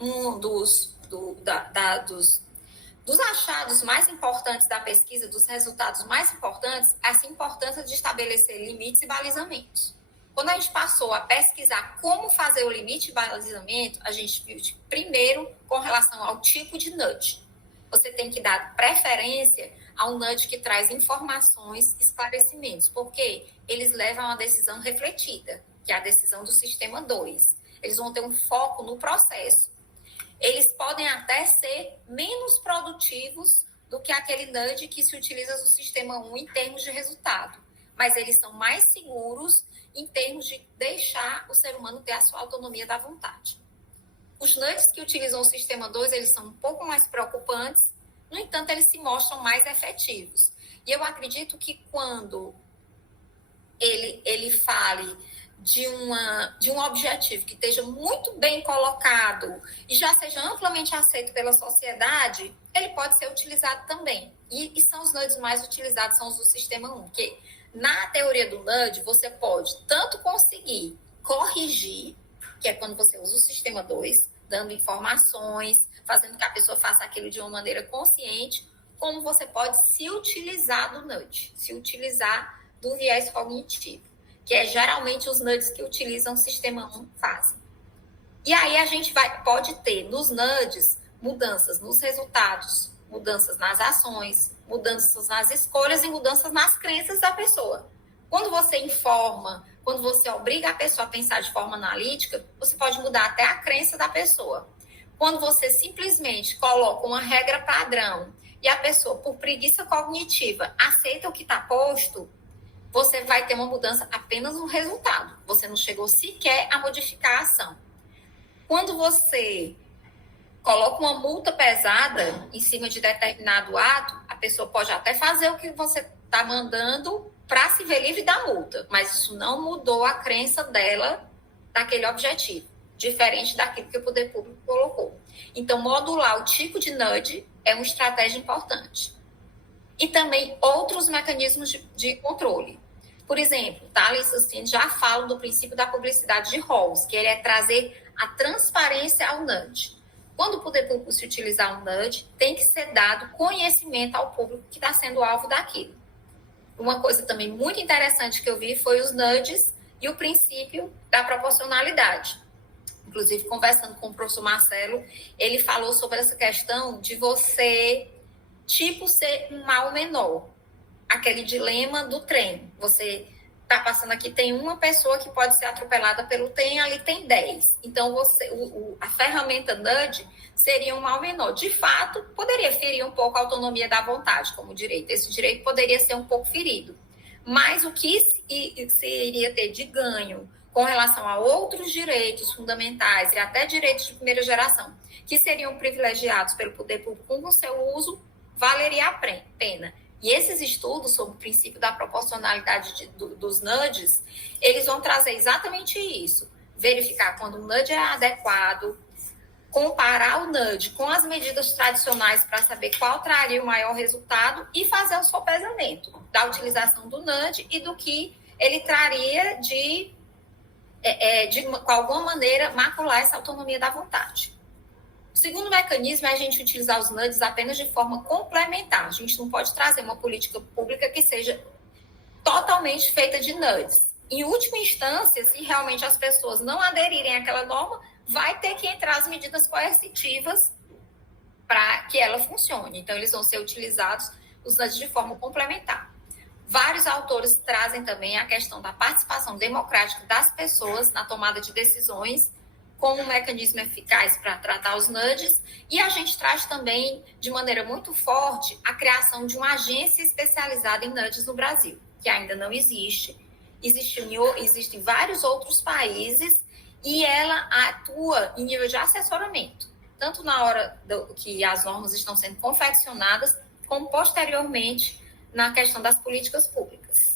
um dos achados mais importantes da pesquisa, dos resultados mais importantes, essa importância de estabelecer limites e balizamentos. Quando a gente passou a pesquisar como fazer o limite e balizamento, a gente viu, primeiro, com relação ao tipo de nudge. Você tem que dar preferência ao nudge que traz informações, esclarecimentos, porque eles levam a uma decisão refletida, que é a decisão do sistema 2. Eles vão ter um foco no processo. Eles podem até ser menos produtivos do que aquele nudge que se utiliza no sistema 1 em termos de resultado, mas eles são mais seguros em termos de deixar o ser humano ter a sua autonomia da vontade. Os nudges que utilizam o sistema 2, eles são um pouco mais preocupantes, no entanto, eles se mostram mais efetivos. E eu acredito que quando ele fale de um objetivo que esteja muito bem colocado e já seja amplamente aceito pela sociedade, ele pode ser utilizado também. E são os nudges mais utilizados, são os do sistema 1, que na teoria do nudge, você pode tanto conseguir corrigir, que é quando você usa o sistema 2, dando informações, fazendo que a pessoa faça aquilo de uma maneira consciente, como você pode se utilizar do nudge, se utilizar do viés cognitivo, que é geralmente os nudges que utilizam o sistema 1 fazem. E aí a gente pode ter nos nudges mudanças nos resultados, mudanças nas ações, mudanças nas escolhas e mudanças nas crenças da pessoa. Quando você informa, quando você obriga a pessoa a pensar de forma analítica, você pode mudar até a crença da pessoa. Quando você simplesmente coloca uma regra padrão e a pessoa, por preguiça cognitiva, aceita o que está posto, você vai ter uma mudança apenas no resultado. Você não chegou sequer a modificar a ação. Quando você coloca uma multa pesada em cima de determinado ato, a pessoa pode até fazer o que você está mandando para se ver livre da multa, mas isso não mudou a crença dela daquele objetivo, diferente daquilo que o poder público colocou. Então, modular o tipo de nudge é uma estratégia importante. E também outros mecanismos de controle. Por exemplo, Thaler e Susskind já falam do princípio da publicidade de Rawls, que ele é trazer a transparência ao nudge. Quando o poder público se utilizar um nudge, tem que ser dado conhecimento ao público que está sendo alvo daquilo. Uma coisa também muito interessante que eu vi foi os nudges e o princípio da proporcionalidade. Inclusive, conversando com o professor Marcelo, ele falou sobre essa questão de você, ser um mal menor. Aquele dilema do trem. Você está passando aqui, tem uma pessoa que pode ser atropelada pelo trem, ali tem 10. Então, a ferramenta nudge seria um mal menor. De fato, poderia ferir um pouco a autonomia da vontade como direito. Esse direito poderia ser um pouco ferido. Mas o que se iria ter de ganho com relação a outros direitos fundamentais e até direitos de primeira geração, que seriam privilegiados pelo poder público com o seu uso, valeria a pena. E esses estudos sobre o princípio da proporcionalidade dos nudges, eles vão trazer exatamente isso. Verificar quando o nudge é adequado, comparar o nudge com as medidas tradicionais para saber qual traria o maior resultado e fazer o sopesamento da utilização do nudge e do que ele traria de com alguma maneira, macular essa autonomia da vontade. O segundo mecanismo é a gente utilizar os nudges apenas de forma complementar. A gente não pode trazer uma política pública que seja totalmente feita de nudges. Em última instância, se realmente as pessoas não aderirem àquela norma, vai ter que entrar as medidas coercitivas para que ela funcione. Então, eles vão ser utilizados, os nudges, de forma complementar. Vários autores trazem também a questão da participação democrática das pessoas na tomada de decisões como um mecanismo eficaz para tratar os nudges, e a gente traz também, de maneira muito forte, a criação de uma agência especializada em nudges no Brasil, que ainda não existe. Existem vários outros países e ela atua em nível de assessoramento, tanto na hora que as normas estão sendo confeccionadas, como posteriormente na questão das políticas públicas.